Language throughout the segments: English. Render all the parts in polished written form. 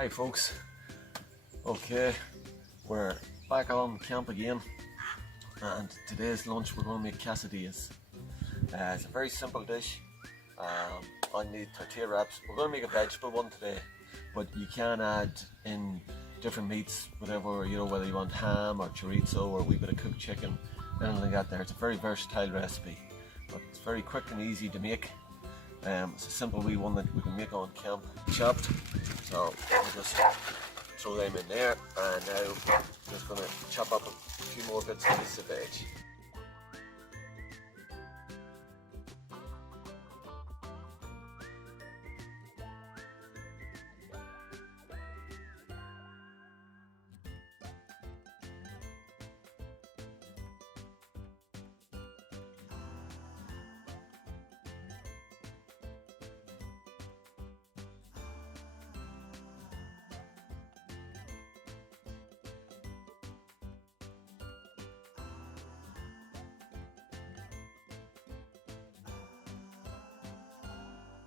Hi folks, okay, we're back on camp again, and today's lunch we're going to make quesadillas. It's a very simple dish. I need tortilla wraps. We're going to make a vegetable one today, but you can add in different meats, whatever, you know, whether you want ham or chorizo or a wee bit of cooked chicken, anything like that there. It's a very versatile recipe, but it's very quick and easy to make. It's a simple wee one that we can make on camp. Chopped, so we'll just throw them in there, and now I'm just going to chop up a few more bits of veg.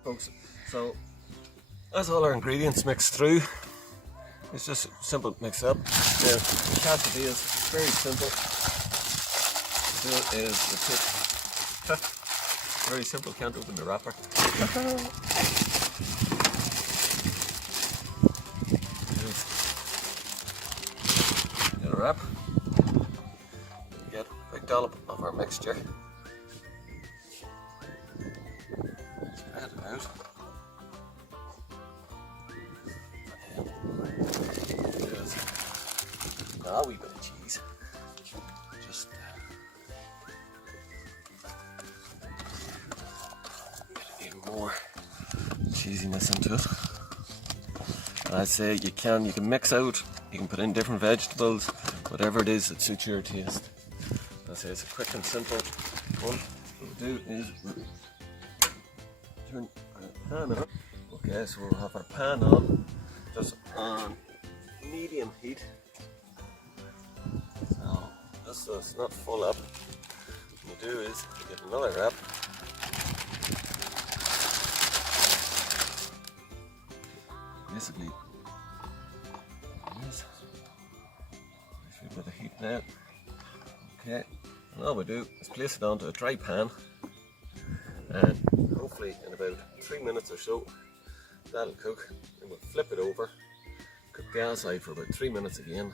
Folks, so that's all our ingredients mixed through. It's just simple mix up. The quesadilla is very simple. It is the tip. Very simple, can't open the wrapper. Get a wrap. Get a big dollop of our mixture. Spread it out. Now a wee bit of cheese. Just get even more cheesiness into it. And I'd say you can mix out, you can put in different vegetables, whatever it is that suits your taste. I'd say it's a quick and simple one. What we'll do is turn our pan on. Okay, so we'll have our pan on, just on medium heat. So just so it's not full up, what you do is you get another wrap. Basically, nice bit of heat now. Okay, and all we do is place it onto a dry pan, and hopefully in about 3 minutes or so that'll cook, and we'll flip it over, cook the outside for about 3 minutes again,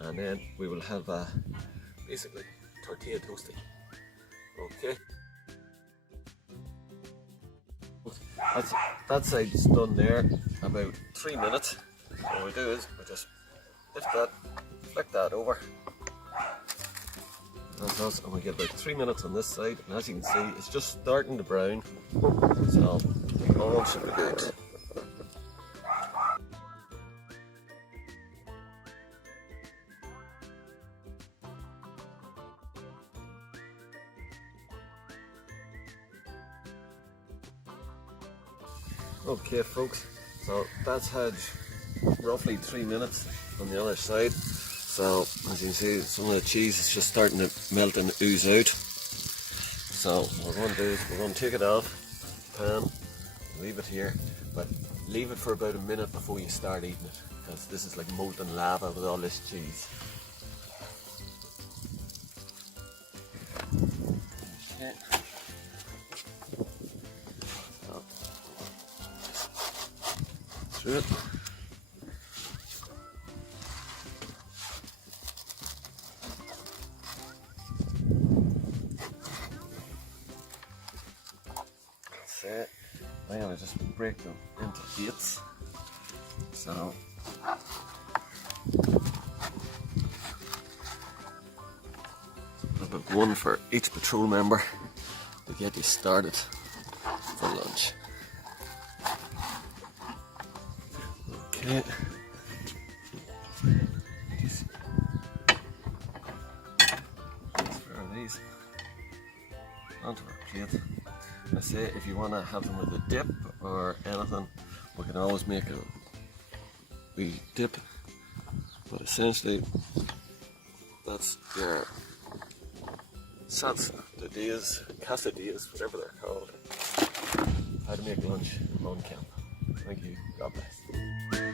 and then we will have basically tortilla toasty. Okay, that side's done there, about 3 minutes. What we do is we just lift that, flick that over. That's us, and we get about 3 minutes on this side, and as you can see it's just starting to brown, so all should be good. Okay folks, so that's had roughly 3 minutes on the other side. So as you can see, some of the cheese is just starting to melt and ooze out. So what we're going to do is we're going to take it off the pan, leave it here, but leave it for about a minute before you start eating it, because this is like molten lava with all this cheese. Okay. So, through it. I'm going to just break them into bits. So about one for each patrol member to get you started for lunch. Okay. Transfer these onto our plate. I say if you want to have them with a dip or anything, we can always make a wee dip, but essentially that's your salsa, tortillas, quesadillas, whatever they're called. How to make lunch on camp. Thank you. God bless.